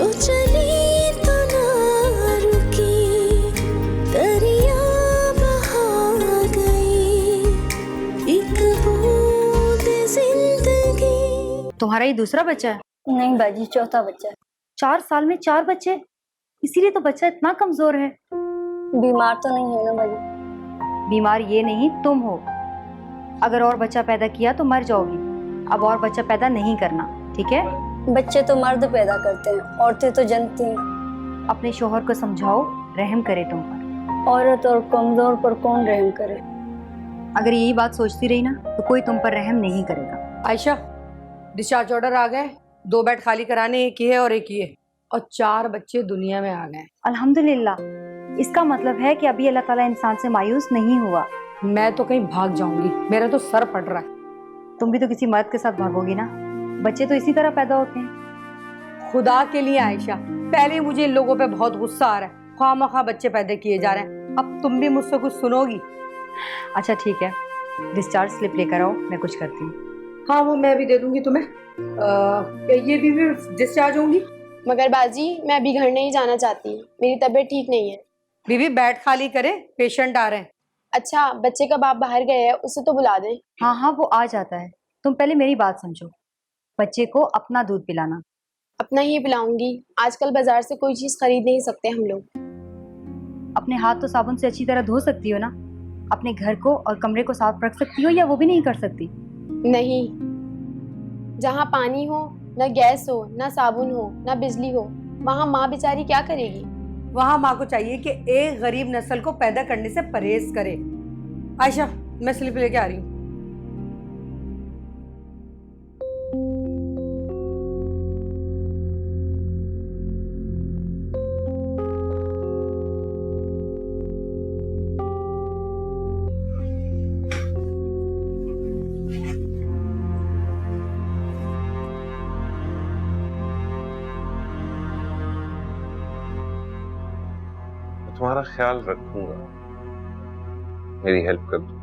जो चली तो ना रुकी, दरिया बहा गई एक बूंद जिंदगी। तुम्हारा ये दूसरा बच्चा है? नहीं बाजी, चौथा बच्चा है। 4 साल में 4 बच्चे, इसीलिए तो बच्चा इतना कमजोर है। बीमार तो नहीं है ना बाजी? बीमार ये नहीं तुम हो। अगर और बच्चा पैदा किया तो मर जाओगी। अब और बच्चा पैदा नहीं करना, ठीक है? बच्चे तो मर्द पैदा करते हैं, औरतें तो जनती हैं। अपने शोहर को समझाओ, रहम करे तुम पर। औरत और कमजोर पर कौन रहम करे? अगर यही बात सोचती रही ना तो कोई तुम पर रहम नहीं करेगा। आयशा, डिस्चार्ज ऑर्डर आ गए। 2 बेड खाली कराने, एक ही है और एक ही है, और 4 बच्चे दुनिया में आ गए। अल्हम्दुलिल्लाह। इसका मतलब है कि अभी अल्लाह ताला इंसान से मायूस नहीं हुआ। मैं तो कहीं भाग जाऊंगी, मेरा तो सर फट रहा है। तुम भी तो किसी मर्द के साथ भागोगी ना। बच्चे तो इसी तरह पैदा होते हैं। खुदा के लिए आयशा, पहले मुझे इन लोगों पे बहुत गुस्सा आ रहा है। ख्वामखा बच्चे पैदा किए जा रहे हैं। अब तुम भी मुझसे कुछ सुनोगी? अच्छा ठीक है, डिस्चार्ज स्लिप लेकर आओ, मैं कुछ करती हूँ। हाँ, वो मैं भी दे दूंगी तुम्हें। ये भी डिस्चार्ज होंगी। मगर बाजी, मैं अभी घर नहीं जाना चाहती, मेरी तबीयत ठीक नहीं है। बीवी बेड खाली करे, पेशेंट आ रहे हैं। अच्छा, बच्चे का बाप बाहर गए हैं, उसे तो बुला दें। हाँ हाँ, वो आ जाता है। तुम पहले मेरी बात समझो। बच्चे को अपना दूध पिलाना। अपना ही पिलाऊंगी। आजकल बाजार से कोई चीज खरीद नहीं सकते हम लोग। अपने हाथ तो साबुन से अच्छी तरह धो सकती हो ना। अपने घर को और कमरे को साफ रख सकती हो, या वो भी नहीं कर सकती? नहीं, जहाँ पानी हो, न गैस हो, न साबुन हो, न बिजली हो, वहाँ माँ बेचारी क्या करेगी? वहां माँ को चाहिए कि एक गरीब नस्ल को पैदा करने से परहेज करे। आयशा, मैं स्लिप लेके आ रही हूँ। तुम्हारा ख्याल रखूंगा, मेरी हेल्प कर दो।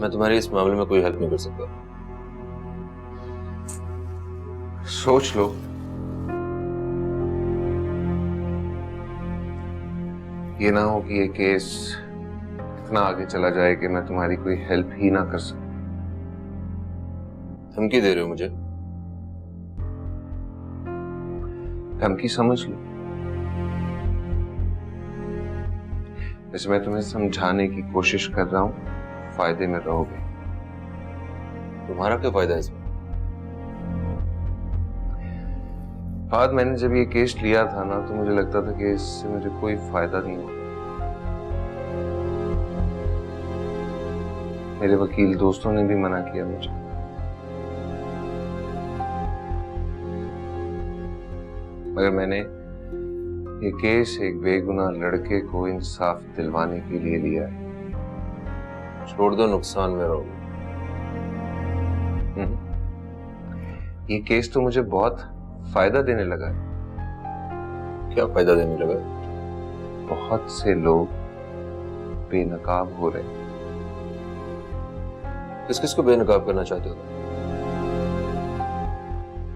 मैं तुम्हारी इस मामले में कोई हेल्प नहीं कर सकता। सोच लो। ये ना हो कि ये केस इतना आगे चला जाए कि मैं तुम्हारी कोई हेल्प ही ना कर सकूं। धमकी दे रहे हो मुझे? धमकी समझ लो। वैसे मैं तुम्हें समझाने की कोशिश कर रहा हूं, फायदे में रहोगे। तुम्हारा क्या फायदा है इसमें? बाद मैंने जब ये केस लिया था ना, तो मुझे लगता था कि इससे मुझे कोई फायदा नहीं होगा। मेरे वकील दोस्तों ने भी मना किया मुझे। मगर मैंने ये केस एक बेगुनाह लड़के को इंसाफ दिलवाने के लिए लिया है। छोड़ दो, नुकसान में रहोगे। ये केस तो मुझे बहुत फायदा देने लगा है। क्या फायदा देने लगा? बहुत से लोग बेनकाब हो रहे हैं। किस किस को बेनकाब करना चाहते हो?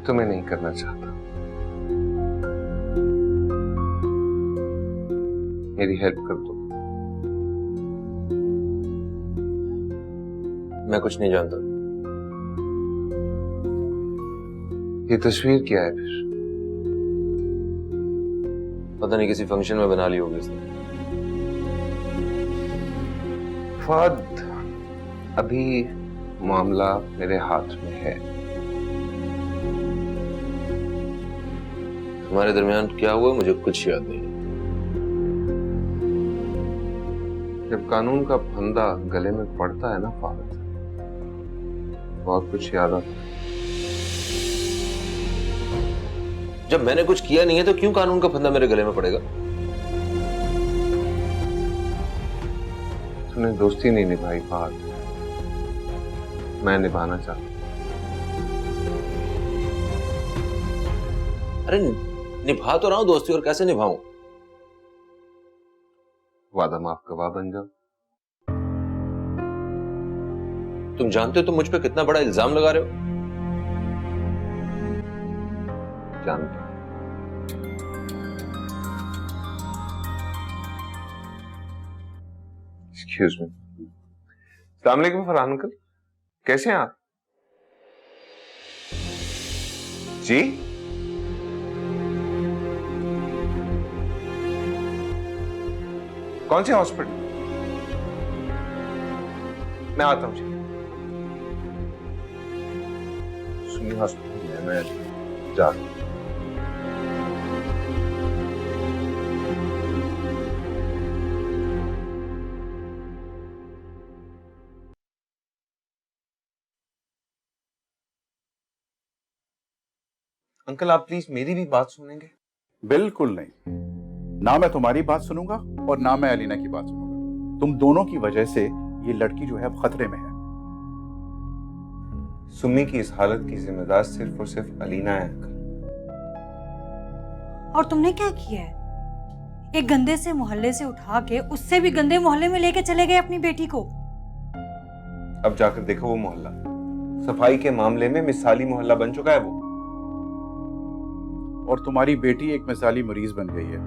तुम्हें नहीं करना चाहता। मेरी हेल्प कर दो। मैं कुछ नहीं जानता। ये तस्वीर क्या है फिर? पता नहीं, किसी फंक्शन में बना ली होगी इसने। फहद, अभी मामला मेरे हाथ में है। हमारे दरमियान क्या हुआ मुझे कुछ याद नहीं। जब कानून का फंदा गले में पड़ता है ना फहद, बहुत कुछ याद आता है। जब मैंने कुछ किया नहीं है तो क्यों कानून का फंदा मेरे गले में पड़ेगा? तूने दोस्ती नहीं निभाई फहद, मैं निभाना चाहता। अरे निभा तो रहा हूं दोस्ती, और कैसे निभाऊं? वादा माफ गवाह बन जाओ। तुम जानते हो तुम मुझ पे कितना बड़ा इल्जाम लगा रहे हो? जानता हूं। Excuse me. अस्सलाम वालेकुम फरहान अंकल, कैसे हैं आप? जी कौन से हॉस्पिटल? मैं आता हूं जी। सुनी हॉस्पिटल में मैं जा रहा हूं। अंकल आप प्लीज मेरी भी बात सुनेंगे? बिल्कुल नहीं, ना मैं तुम्हारी बात सुनूंगा और ना मैं अलीना की बात सुनूंगा। तुम दोनों की वजह से ये लड़की जो है अब खतरे में है। सुम्मी की इस हालत की जिम्मेदार सिर्फ और सिर्फ अलीना है अंकल। और तुमने क्या किया है? एक गंदे से मोहल्ले से उठा के उससे भी गंदे मोहल्ले में लेके चले गए अपनी बेटी को। अब जाकर देखो वो मोहल्ला, सफाई के मामले में मिसाली मोहल्ला बन चुका है वो। और तुम्हारी बेटी एक मिसाली मरीज बन गई है।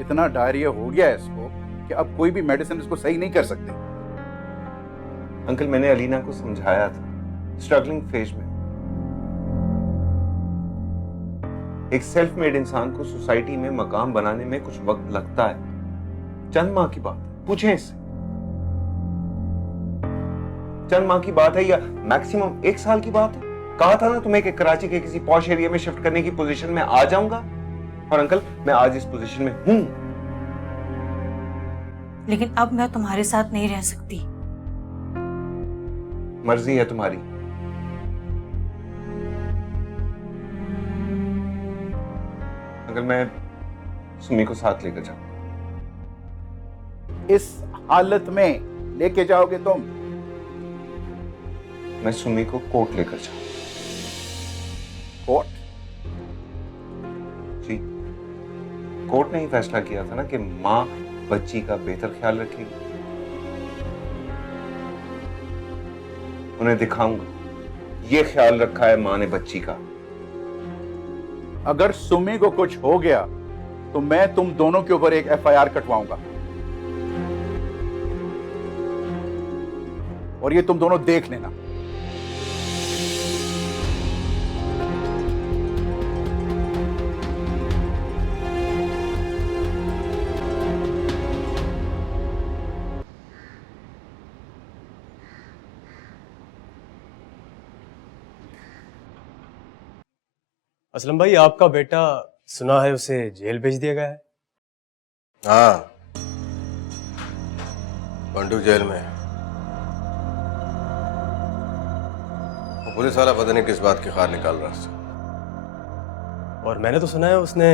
इतना डायरिया हो गया है इसको कि अब कोई भी मेडिसिन इसको सही नहीं कर सकते। अंकल मैंने अलीना को समझाया था, स्ट्रगलिंग फेज में। एक सेल्फ मेड इंसान को सोसाइटी में मकाम बनाने में कुछ वक्त लगता है। चंद माह की बात है, पूछें इससे। चंद माह की बात है या मैक्सिमम 1 साल की बात है? कहा था ना तुम्हें कि कराची के किसी पॉश एरिया में शिफ्ट करने की पोजीशन में आ जाऊंगा, और अंकल मैं आज इस पोजीशन में हूं। लेकिन अब मैं तुम्हारे साथ नहीं रह सकती। मर्जी है तुम्हारी। अंकल मैं सुमी को साथ लेकर जाऊं। इस हालत में लेके जाओगे तुम? मैं सुमी को कोर्ट लेकर जाऊं। कोर्ट? जी, कोर्ट ने ही फैसला किया था ना कि मां बच्ची का बेहतर ख्याल रखेगी। उन्हें दिखाऊंगा ये ख्याल रखा है मां ने बच्ची का। अगर सुमी को कुछ हो गया तो मैं तुम दोनों के ऊपर एक FIR कटवाऊंगा, और ये तुम दोनों देख लेना। असलम भाई, आपका बेटा सुना है उसे जेल भेज दिया गया है। हाँ, बंटू जेल में है। वो पुलिस वाला पता नहीं किस बात की खार निकाल रहा है। और मैंने तो सुना है उसने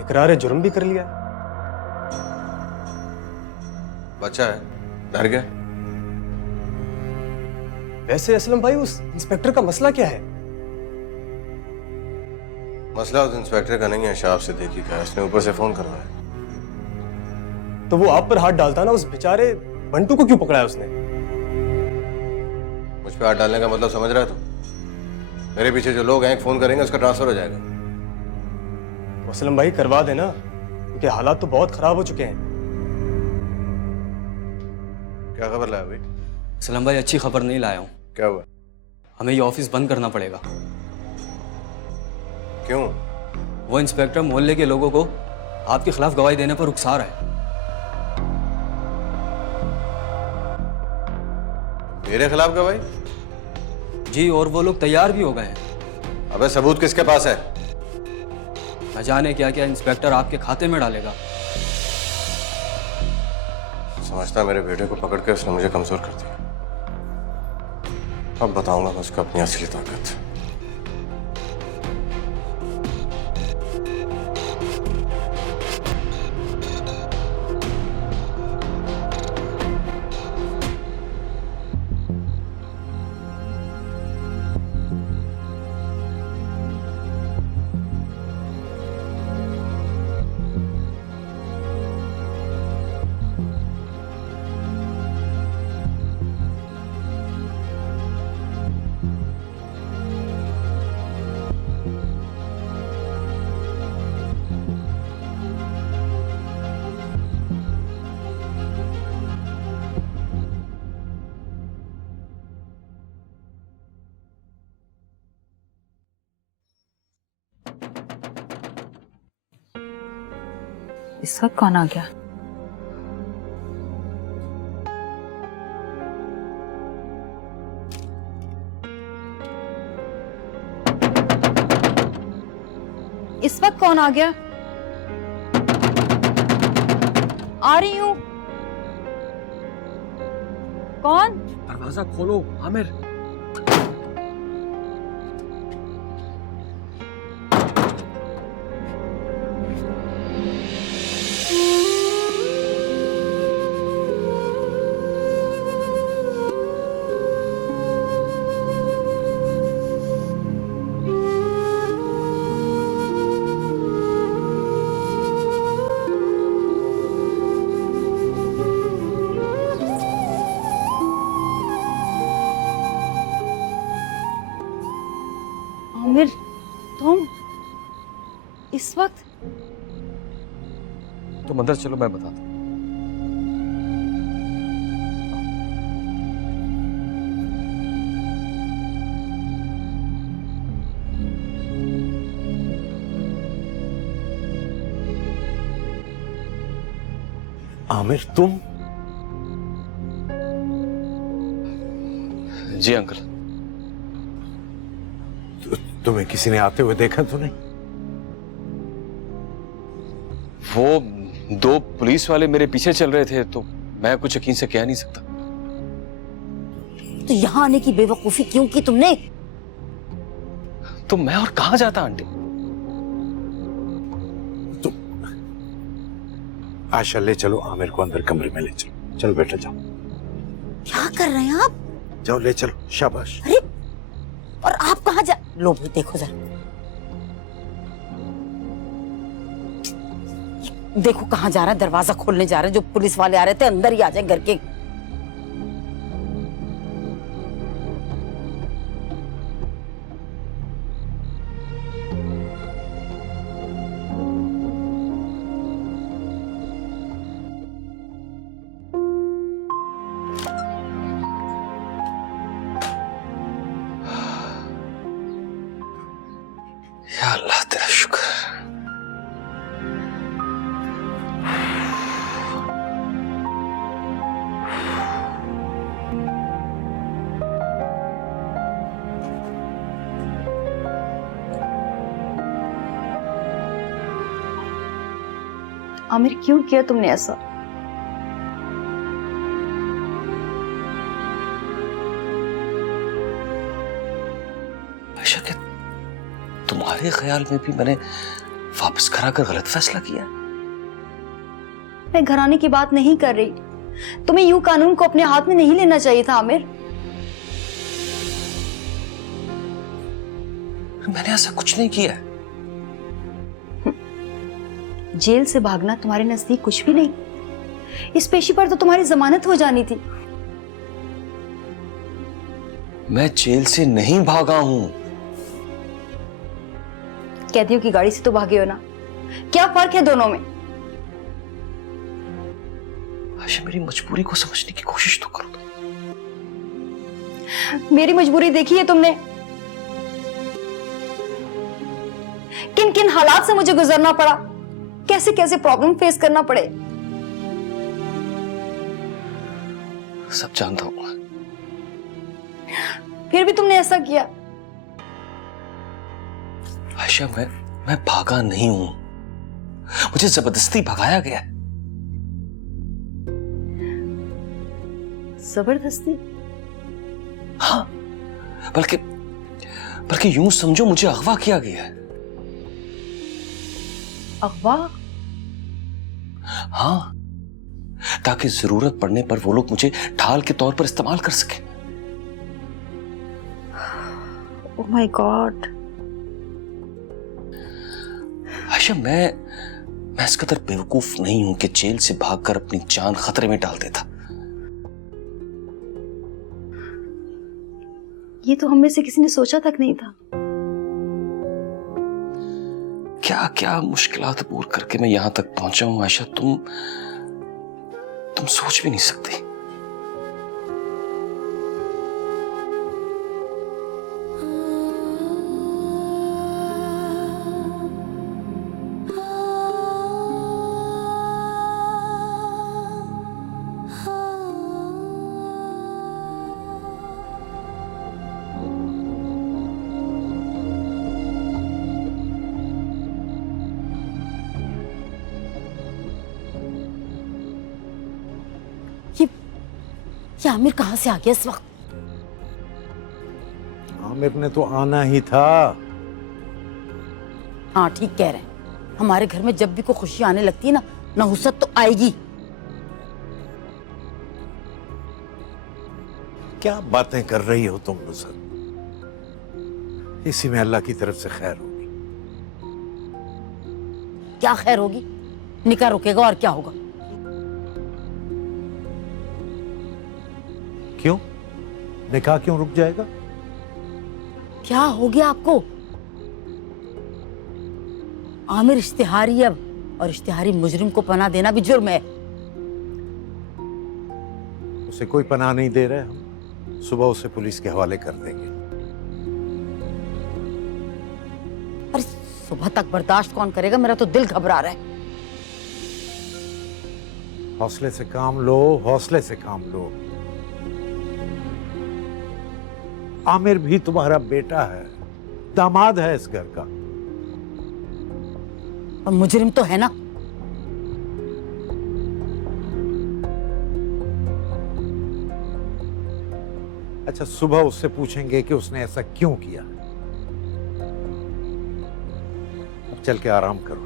इकरार जुर्म भी कर लिया है। बच्चा है, डर गया। वैसे असलम भाई, उस इंस्पेक्टर का मसला क्या है? मसला उस इंस्पेक्टर का नहीं है, शाह सिद्दीकी का है। उसने ऊपर से फोन करवाया। तो वो आप पर हाथ डालता ना, उस बेचारे बंटू को क्यों पकड़ा है उसने? मुझ पे हाथ डालने का मतलब समझ रहा है तू? मेरे पीछे जो लोग हैं, फोन करेंगे उसका ट्रांसफर हो जाएगा। असलम भाई करवा देना, क्योंकि हालात तो बहुत खराब हो चुके हैं। क्या खबर लाया भाई? सलम भाई, अच्छी खबर नहीं लाया हूँ। क्या हुआ? हमें ये ऑफिस बंद करना पड़ेगा। क्यों? वो इंस्पेक्टर मोहल्ले के लोगों को आपके खिलाफ गवाही देने पर उकसा रहा है। मेरे खिलाफ गवाही? जी, और वो लोग तैयार भी हो गए हैं। अबे सबूत किसके पास है? न जाने क्या क्या इंस्पेक्टर आपके खाते में डालेगा। समझता मेरे बेटे को पकड़ के उसने मुझे कमजोर कर दिया। अब बताऊंगा मैं उसको अपनी असली ताकत। इस वक्त कौन आ गया? इस वक्त कौन आ गया? आ रही हूं। कौन? दरवाजा खोलो आमिर। आमिर, तुम इस वक्त? तुम अंदर चलो, मैं बताता हूँ। आमिर तुम? जी अंकल। तुम्हें किसी ने आते हुए देखा तो नहीं? वो दो पुलिस वाले मेरे पीछे चल रहे थे तो मैं कुछ यकीन से कह नहीं सकता। तो यहाँ आने की बेवकूफी क्यों की तुमने? तो मैं और कहां जाता आंटी? आशा ले चलो आमिर को अंदर कमरे में ले चलो। चलो बेटा जाओ। क्या कर रहे हैं आप? जाओ ले चलो, शाबाश। अरे और आप कहाँ जा? लो भाई देखो जरा, देखो कहाँ जा रहा है, दरवाजा खोलने जा रहे हैं। जो पुलिस वाले आ रहे थे अंदर ही आ जाए घर के। या अल्लाह तेरा शुक्र। आमिर, क्यों किया तुमने ऐसा? आयशा, क्या तुम्हारे ख्याल में भी मैंने वापस घर आकर गलत फैसला किया? मैं घराने की बात नहीं कर रही। तुम्हें यूं कानून को अपने हाथ में नहीं लेना चाहिए था आमिर। मैंने ऐसा कुछ नहीं किया। जेल से भागना तुम्हारे नजदीक कुछ भी नहीं। इस पेशी पर तो तुम्हारी जमानत हो जानी थी। मैं जेल से नहीं भागा हूं। कैदियों की गाड़ी से तो भागे हो ना। क्या फर्क है दोनों में? आयशा, मेरी मजबूरी को समझने की कोशिश तो करो। मेरी मजबूरी देखी है तुमने? किन किन हालात से मुझे गुजरना पड़ा, कैसे कैसे प्रॉब्लम फेस करना पड़े। सब जानता हूं। फिर भी तुमने ऐसा किया। आयशा, मैं भागा नहीं हूं। मुझे जबरदस्ती भगाया गया। जबरदस्ती? हाँ, बल्कि यूं समझो मुझे अगवा किया गया है। अगवा? हाँ, ताकि जरूरत पड़ने पर वो लोग मुझे ढाल के तौर पर इस्तेमाल कर सके। Oh my God. आयशा, मैं इस कदर बेवकूफ नहीं हूं कि जेल से भागकर अपनी जान खतरे में डाल देता। ये तो हम में से किसी ने सोचा तक नहीं था। क्या क्या मुश्किलात दूर करके मैं यहां तक पहुंचा हूं आयशा, तुम सोच भी नहीं सकती। ये आमिर कहाँ से आ गया इस वक्त? आमिर ने तो आना ही था। हाँ ठीक कह रहे हैं, हमारे घर में जब भी कोई खुशी आने लगती है ना, नहुसत तो आएगी। क्या बातें कर रही हो तुम नुसरत? इसी में अल्लाह की तरफ से खैर होगी। क्या खैर होगी? निकाह रुकेगा और क्या होगा? क्यों? निकाह क्यों रुक जाएगा? क्या हो गया आपको? आमिर इश्तिहारी अब, और इश्तिहारी मुजरिम को पनाह देना भी जुर्म है। उसे कोई पनाह नहीं दे रहे हम, सुबह उसे पुलिस के हवाले कर देंगे। अरे सुबह तक बर्दाश्त कौन करेगा? मेरा तो दिल घबरा रहा है। हौसले से काम लो, हौसले से काम लो। आमिर भी तुम्हारा बेटा है, दामाद है इस घर का। और मुजरिम तो है ना। अच्छा, सुबह उससे पूछेंगे कि उसने ऐसा क्यों किया। अब चल के आराम करो।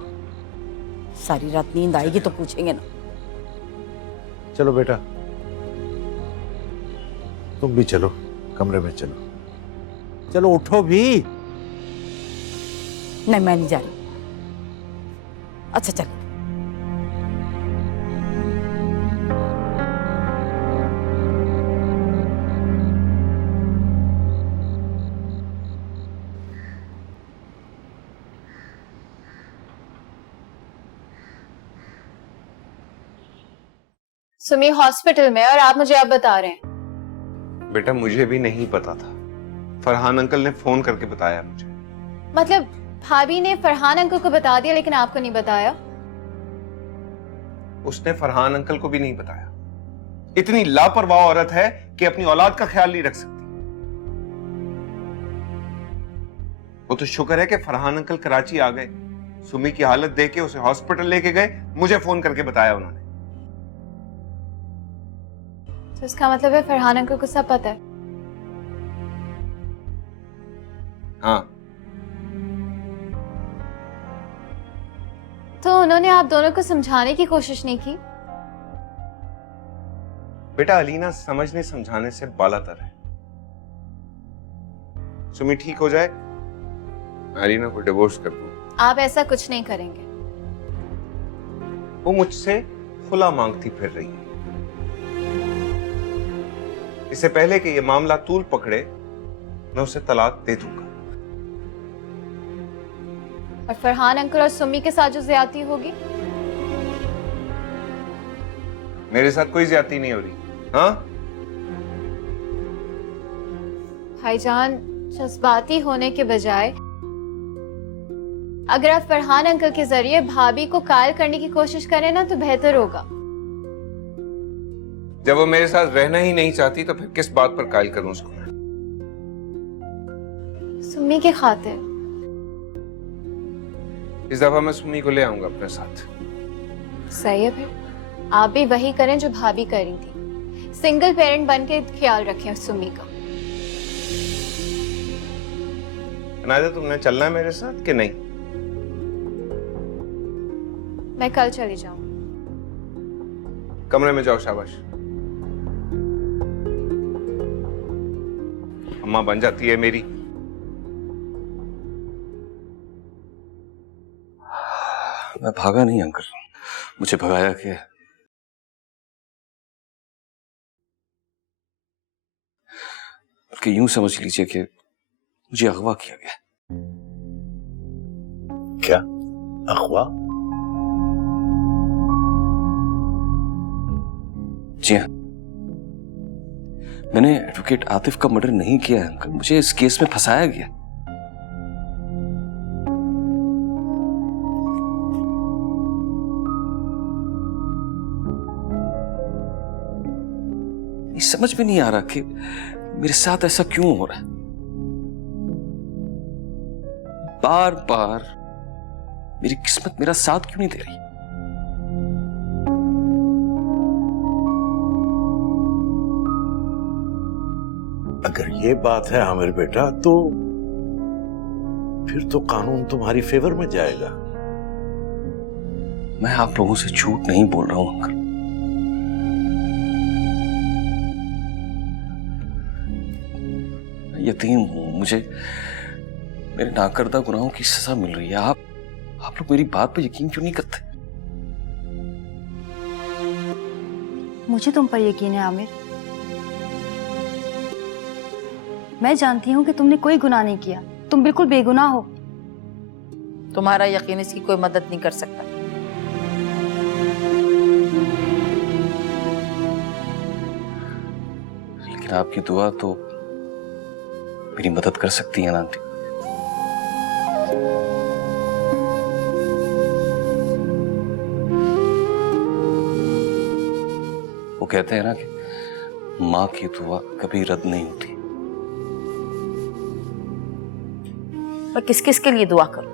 सारी रात नींद आएगी तो पूछेंगे ना। चलो बेटा, तुम भी चलो, कमरे में चलो। चलो उठो भी। नहीं मैं नहीं जा रही। अच्छा चल। सुमी हॉस्पिटल में और आप मुझे अब बता रहे हैं? बेटा मुझे भी नहीं पता था, फरहान अंकल ने फोन करके बताया मुझे। मतलब भाभी ने फरहान अंकल को बता दिया लेकिन आपको नहीं बताया? उसने फरहान अंकल को भी नहीं बताया। इतनी लापरवाह औरत है कि अपनी औलाद का ख्याल नहीं रख सकती। वो तो शुक्र है कि फरहान अंकल कराची आ गए, सुमी की हालत देख के उसे हॉस्पिटल लेके गए, मुझे फोन करके बताया उन्होंने। तो इसका मतलब है फरहान अंकल को सब पता है? हाँ। तो उन्होंने आप दोनों को समझाने की कोशिश नहीं की? बेटा अलीना समझने समझाने से बालातर है। सुमी ठीक हो जाए, मैं अलीना को डिवोर्स कर दूं। आप ऐसा कुछ नहीं करेंगे। वो मुझसे खुला मांगती फिर रही है। इससे पहले कि ये मामला तूल पकड़े, मैं उसे तलाक दे दूंगा। और फरहान अंकल और सुमी के साथ जो ज्यादती होगी? मेरे साथ कोई ज्यादती नहीं हो रही। हाँ भाईजान, जज्बाती होने के बजाय अगर आप फरहान अंकल के जरिए भाभी को कायल करने की कोशिश करें ना तो बेहतर होगा। जब वो मेरे साथ रहना ही नहीं चाहती तो फिर किस बात पर कायल करूं उसको? सुमी के खातिर। इस दफा मैं सुमी को ले आऊंगा अपने साथ। सही है, फिर आप भी वही करें जो भाभी कर रही थी। सिंगल पेरेंट बन के ख्याल रखें सुमी का। अनायदा, तुमने चलना है मेरे साथ कि नहीं? मैं कल चली जाऊंगी। कमरे में जाओ, शाबाश। अम्मा बन जाती है मेरी। मैं भागा नहीं अंकल, मुझे भगाया क्या? बल्कि यूं समझ लीजिए कि मुझे अगवा किया गया। क्या अगवा? जी हाँ, मैंने एडवोकेट आतिफ का मर्डर नहीं किया है अंकल, मुझे इस केस में फंसाया गया। समझ में नहीं आ रहा कि मेरे साथ ऐसा क्यों हो रहा है। बार बार मेरी किस्मत मेरा साथ क्यों नहीं दे रही। अगर ये बात है आमिर बेटा, तो फिर तो कानून तुम्हारी फेवर में जाएगा। मैं आप लोगों से झूठ नहीं बोल रहा हूं अंकल। यतीम हूं, मुझे मेरे नाकर्दा गुनाहों की सजा मिल रही है। आप लोग मेरी बात पर यकीन क्यों नहीं करते? मुझे तुम पर यकीन है आमिर। मैं जानती हूँ कि तुमने कोई गुनाह नहीं किया, तुम बिल्कुल बेगुनाह हो। तुम्हारा यकीन इसकी कोई मदद नहीं कर सकता। लेकिन आपकी दुआ तो मेरी मदद कर सकती है ना आंटी। वो कहते हैं ना कि माँ की दुआ कभी रद्द नहीं होती। पर किस किस के लिए दुआ करूं?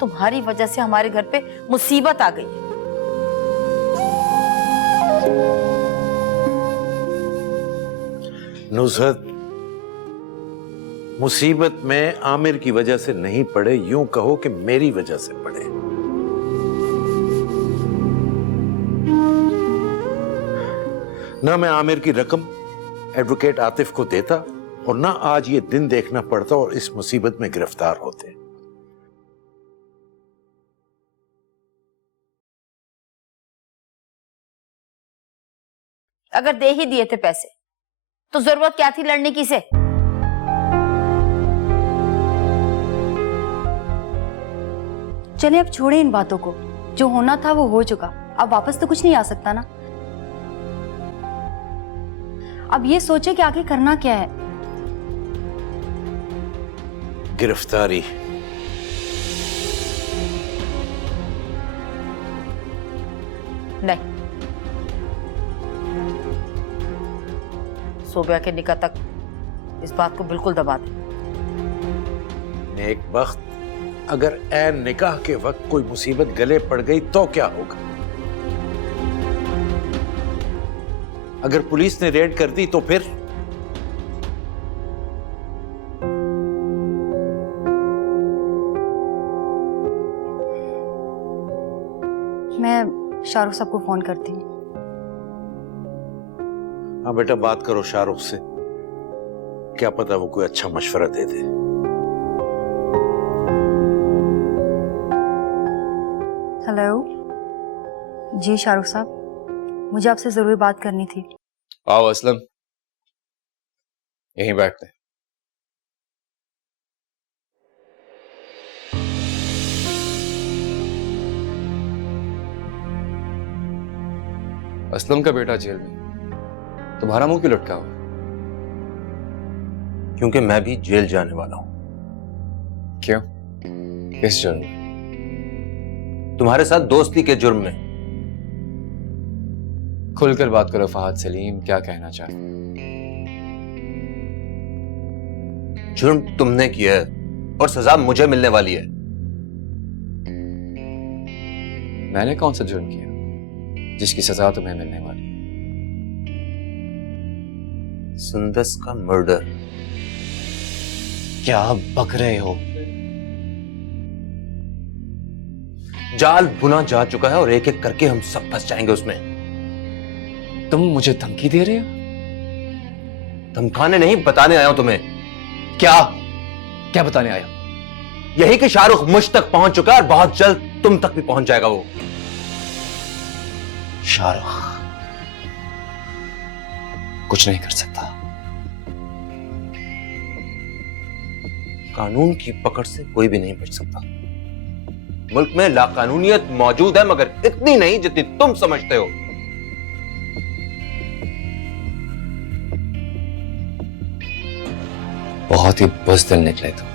तुम्हारी वजह से हमारे घर पे मुसीबत आ गई है। नुसरत, मुसीबत में आमिर की वजह से नहीं पड़े, यूं कहो कि मेरी वजह से पड़े। ना मैं आमिर की रकम एडवोकेट आतिफ को देता और ना आज ये दिन देखना पड़ता और इस मुसीबत में गिरफ्तार होते। अगर दे ही दिए थे पैसे तो जरूरत क्या थी लड़ने की से? चले अब छोड़े इन बातों को, जो होना था वो हो चुका, अब वापस तो कुछ नहीं आ सकता ना। अब ये सोचे कि आगे करना क्या है। गिरफ्तारी। नहीं, सोबिया के निकाह तक इस बात को बिल्कुल दबा दे। नेक वक्त, अगर ऐन निकाह के वक्त कोई मुसीबत गले पड़ गई तो क्या होगा? अगर पुलिस ने रेड कर दी तो फिर? मैं शाहरुख साहब को फोन करती हूँ। हाँ बेटा, बात करो शाहरुख से, क्या पता वो कोई अच्छा मशवरा दे दे। हेलो जी शाहरुख साहब, मुझे आपसे जरूरी बात करनी थी। आओ असलम, यहीं बैठते हैं। असलम का बेटा जेल में, तुम्हारा मुंह क्यों लटका हुआ? क्योंकि मैं भी जेल जाने वाला हूं। क्यों? किस जुर्म में? तुम्हारे साथ दोस्ती के जुर्म में। खुलकर बात करो फहद सलीम, क्या कहना चाहते? जुर्म तुमने किया है और सजा मुझे मिलने वाली है। मैंने कौन सा जुर्म किया जिसकी सजा तुम्हें मिलने वाली है? सुंदस का मर्डर। क्या बक रहे हो? जाल बुना जा चुका है और एक एक करके हम सब फंस जाएंगे उसमें। तुम मुझे धमकी दे रहे हो? धमकाने नहीं, बताने आया हूं तुम्हें। क्या? क्या बताने आया? यही कि शाहरुख मुझ तक पहुंच चुका है और बहुत जल्द तुम तक भी पहुंच जाएगा वो। शाहरुख कुछ नहीं कर सकता। कानून की पकड़ से कोई भी नहीं बच सकता। मुल्क में लाकानूनियत मौजूद है, मगर इतनी नहीं जितनी तुम समझते हो। बहुत ही बुज़दिल निकले तुम।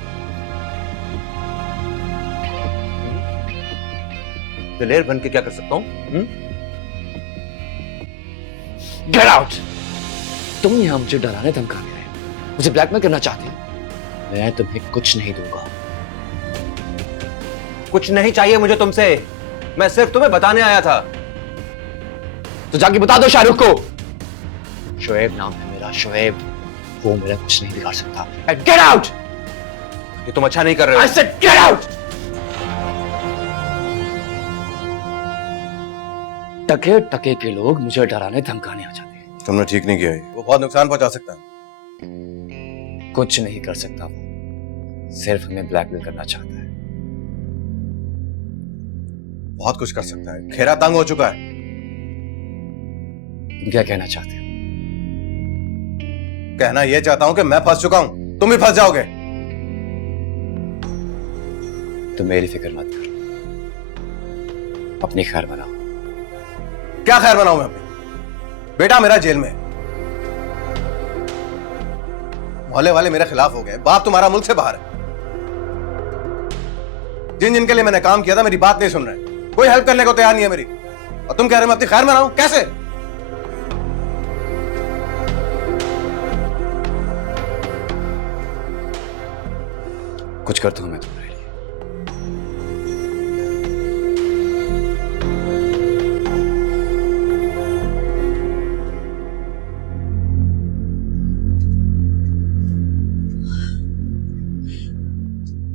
दिलेर बन के क्या कर सकता हूं? Get out! तुम यहां मुझे डराने धमकाने आए हो, मुझे ब्लैकमेल करना चाहते हो। मैं तुम्हें कुछ नहीं दूंगा। कुछ नहीं चाहिए मुझे तुमसे, मैं सिर्फ तुम्हें बताने आया था। तो जाके बता दो शाहरुख को। शोएब नाम है मेरा। बोला शुएब, वो मेरा कुछ नहीं बिगाड़ सकता। Get out! ये तुम अच्छा नहीं कर रहे हो। I said get out! टके टके के लोग मुझे डराने धमकाने आ जाते हैं। तुमने ठीक नहीं किया है, वो बहुत नुकसान पहुंचा सकता है। कुछ नहीं कर सकता वो, सिर्फ हमें ब्लैकमेल करना चाहता है। बहुत कुछ कर सकता है, खेरा तंग हो चुका है। तुम क्या कहना चाहते हो? कहना यह चाहता हूं कि मैं फंस चुका हूं, तुम भी फंस जाओगे। तुम मेरी फिक्र मत करो, अपनी खैर बनाओ। क्या खैर बनाऊं मैं अपनी? बेटा मेरा जेल में, मोहल्ले वाले मेरे खिलाफ हो गए, बाप तुम्हारा मुल्क से बाहर है। जिन जिनके लिए मैंने काम किया था मेरी बात नहीं सुन रहे, कोई हेल्प करने को तैयार नहीं है मेरी, और तुम कह रहे हो मैं अपनी खैर बनाऊं? कैसे? कुछ करता हूं मैं तुम्हारे लिए।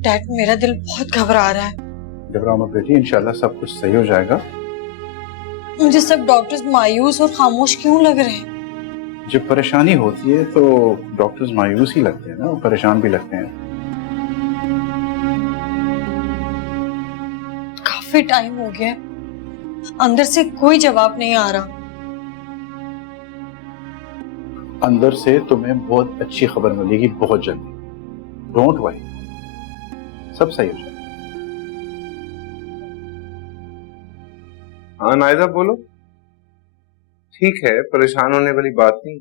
डैड, मेरा दिल बहुत घबरा रहा है। घबराओ मत बेटी, इंशाल्लाह सब कुछ सही हो जाएगा। मुझे सब डॉक्टर्स मायूस और खामोश क्यों लग रहे हैं? जब परेशानी होती है तो डॉक्टर्स मायूस ही लगते हैं ना, वो परेशान भी लगते हैं। काफी टाइम हो गया, अंदर से कोई जवाब नहीं आ रहा। अंदर से तुम्हें बहुत अच्छी खबर मिलेगी बहुत जल्दी, डोंट वरी, सब सही हो जाएगा। हाँ नायदा बोलो। ठीक है, परेशान होने वाली बात नहीं।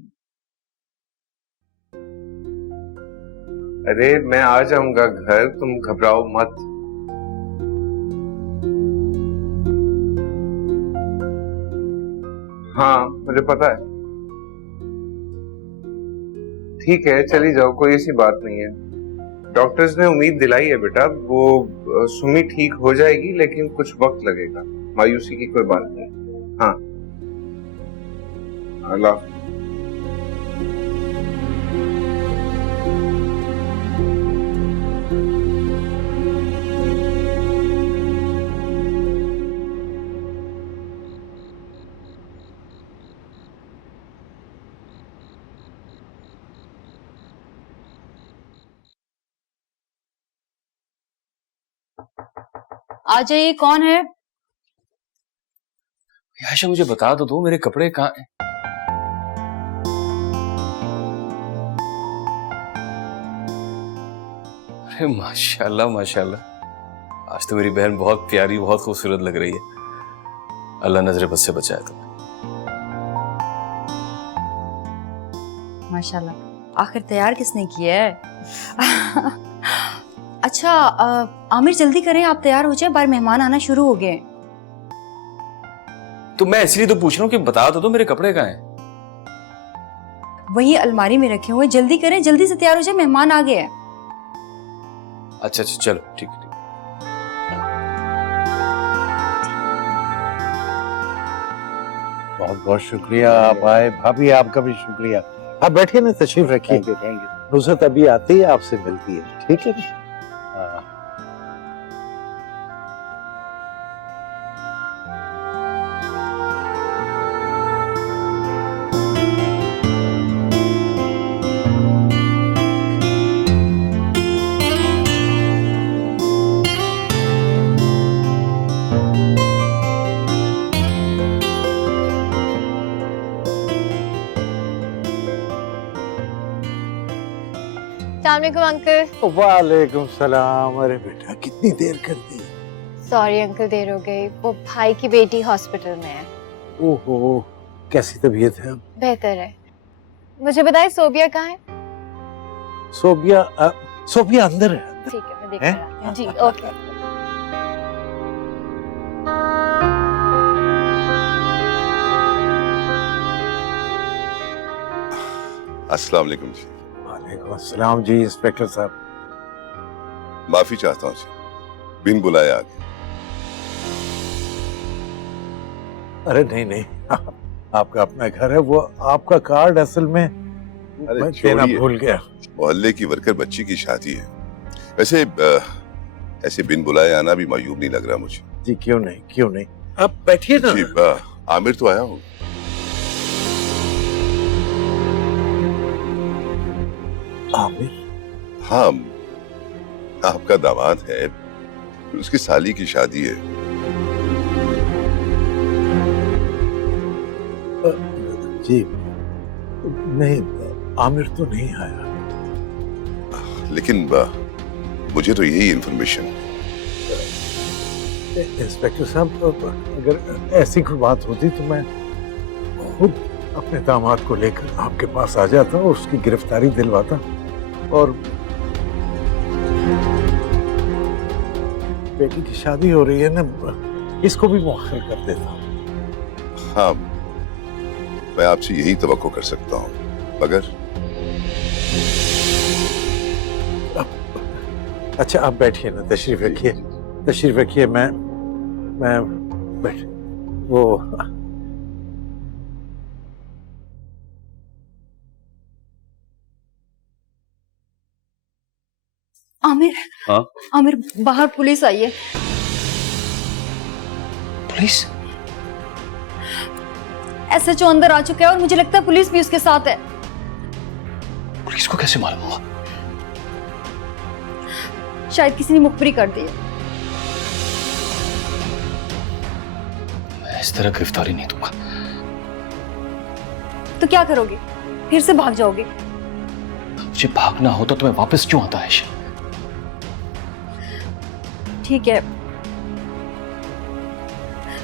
अरे मैं आ जाऊंगा घर, तुम घबराओ मत। हाँ मुझे पता है। ठीक है चली जाओ, कोई ऐसी बात नहीं है। डॉक्टर्स ने उम्मीद दिलाई है बेटा, वो सुमी ठीक हो जाएगी, लेकिन कुछ वक्त लगेगा। मायूसी की कोई बात नहीं। हाँ अल्लाह। आ जाइए, कौन है? आयशा मुझे बता तो दो, मेरे कपड़े कहाँ हैं? अरे माशाल्लाह माशाल्लाह, आज तो मेरी बहन बहुत प्यारी, बहुत खूबसूरत लग रही है। अल्लाह नजर बद से बचाए तुम्हें। माशाल्लाह, आखिर तैयार किसने किया है? अच्छा आमिर जल्दी करें, आप तैयार हो जाए, बाहर मेहमान आना शुरू हो गए। तो मैं इसलिए तो पूछ रहा हूँ कि बता तो दो मेरे कपड़े कहाँ हैं? वही अलमारी में रखे हुए, जल्दी करें, जल्दी से तैयार हो जाए, मेहमान आ गए हैं। अच्छा अच्छा चलो ठीक है। बहुत बहुत शुक्रिया आप आए। भाभी आपका भी शुक्रिया। आप बैठिए ना, तशरीफ रखिए। Thank you. नुसरत अभी आती है, आपसे मिलती है, ठीक है ना? अस्सलामुअलैकुम अंकल। वालेकुम सलाम। अरे बेटा कितनी देर कर दी। सॉरी अंकल, देर हो गई। वो भाई की बेटी हॉस्पिटल में है। ओहो, कैसी तबीयत है? बेहतर है। मुझे बताइए सोबिया कहाँ है? सोबिया सोबिया अंदर है। ठीक है मैं देख हैं? कर आती हूँ। जी ओके। अस्सलाम वालेकुम जी। वालेकुम अस्सलाम जी। इंस्पेक्टर साहब, माफी चाहता हूँ जी, बिन बुलाए आ गया। अरे नहीं नहीं, आपका अपना घर है। वो आपका कार्ड असल में अरे मैं देना छोड़िए। भूल गया। मोहल्ले की वर्कर बच्ची की शादी है। वैसे ऐसे बिन बुलाए आना भी मायूब नहीं लग रहा मुझे। जी क्यों नहीं, क्यों नहीं, आप बैठिए ना। जी आमिर तो आया हूँ। आमिर? हाँ, आपका दामाद है, उसकी साली की शादी है। जी नहीं, आमिर तो नहीं आया। लेकिन मुझे तो यही इंफॉर्मेशन। इंस्पेक्टर साहब, अगर ऐसी कोई बात होती तो मैं खुद अपने दामाद को लेकर आपके पास आ जाता और उसकी गिरफ्तारी दिलवाता और बेटी की शादी हो रही है ना, इसको भी मुअख्खर कर देता। हाँ, मैं आपसे यही तवक्को कर सकता हूँ, मगर अच्छा आप बैठिए ना, तशरीफ रखिए, तशरीफ रखिए। मैं बैठ वो आमिर, हाँ? आमिर बाहर पुलिस आई है। पुलिस? SHO अंदर आ चुका है और मुझे लगता है पुलिस भी उसके साथ है। पुलिस को कैसे मालूम हुआ? शायद किसी ने मुखबिरी कर दी है। मैं इस तरह गिरफ्तारी नहीं दूंगा। तो क्या करोगे? फिर से भाग जाओगे? मुझे भागना हो तो तुम्हें वापस क्यों आता है? ठीक है,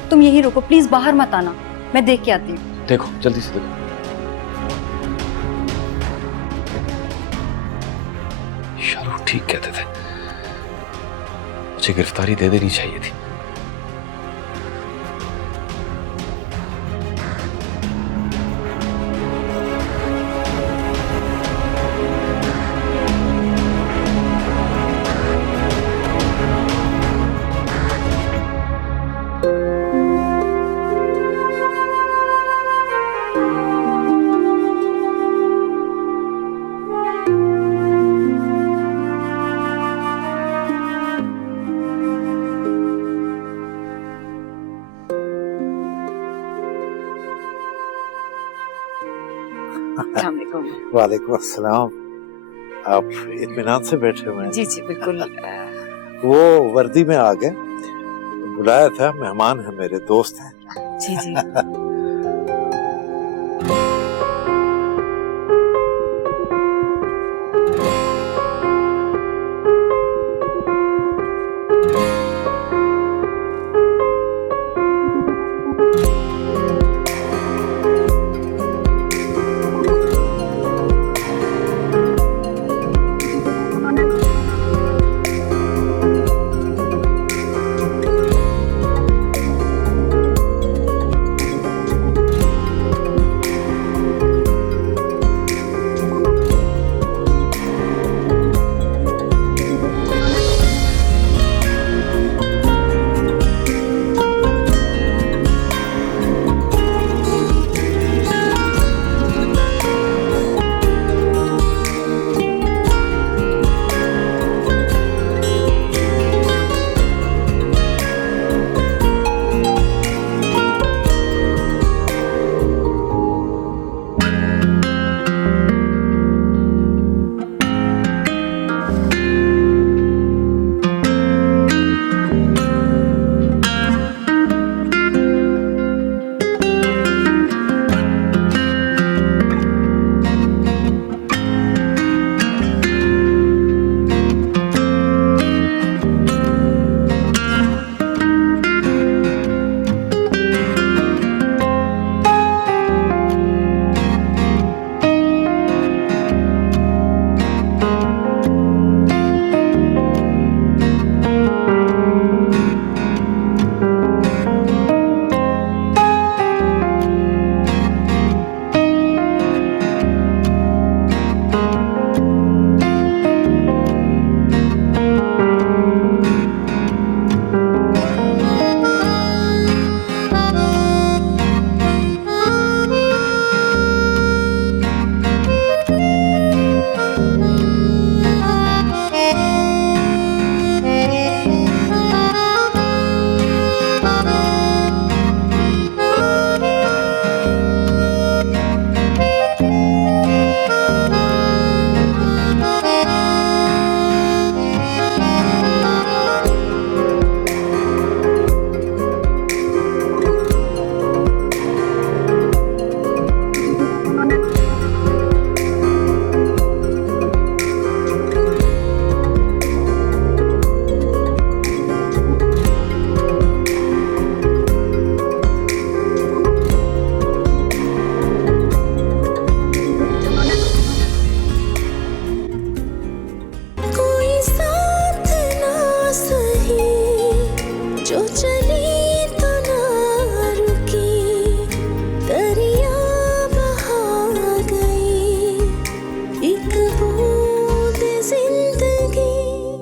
तुम यही रुको, प्लीज बाहर मत आना, मैं देख के आती हूँ। देखो, जल्दी से देखो। शाहरुख ठीक कहते थे, मुझे गिरफ्तारी दे देनी चाहिए थी। वालेकुम अस्सलाम। आप इत्मीनान से बैठे हुए हैं? जी जी बिल्कुल। वो वर्दी में आ गए, बुलाया था, मेहमान है, मेरे दोस्त हैं। जी जी।